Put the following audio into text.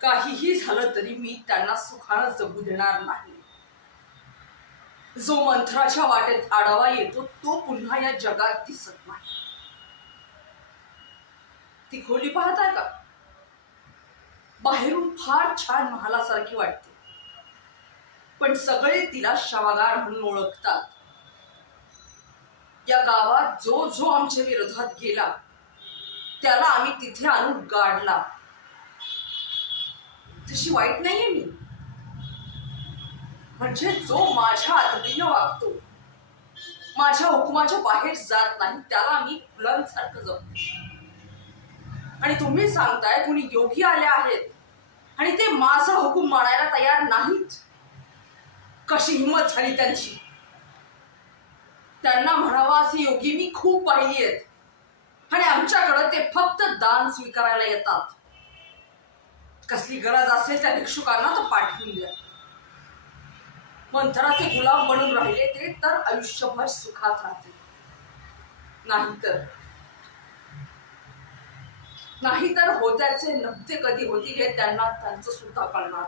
काहीही झालं तरी मी त्यांना सुखानं जगू देणार नाही. जो मंत्राच्या वाटेत आडावा येतो तो पुन्हा या जगात दिसत नाही. ती खोली पाहताय का? बाहेरून फार छान महालासारखी वाटते, पण सगळे तिला शवागार म्हणून ओळखतात. या गावात जो जो आमच्या विरोधात गेला त्याला आम्ही तिथे आणून गाडला. तशी वाईट नाहीये मी. म्हणजे जो माझ्या आतडीनं वागतो, माझ्या हुकुमाच्या बाहेर जात नाही, त्याला मी फुलांसारखं जपते. आणि तुम्ही सांगताय कुणी योगी आले आहेत आणि ते माझा हुकूम मानायला तयार नाहीत. कशी हिंमत झाली त्यांची? त्यांना म्हणावा असे योगी मी खूप पाहिली आहेत आणि आमच्याकडे ते फक्त दान स्वीकारायला येतात. कसली गरज असेल त्या भिक्षुकांना तर पाठवून द्या. मंथराचे गुलाम बनून राहिले ते तर आयुष्यभर सुखात राहतील. नाहीतर होत्याचे नव्हते कधी होतील हे त्यांना त्यांचं सुद्धा कळणार.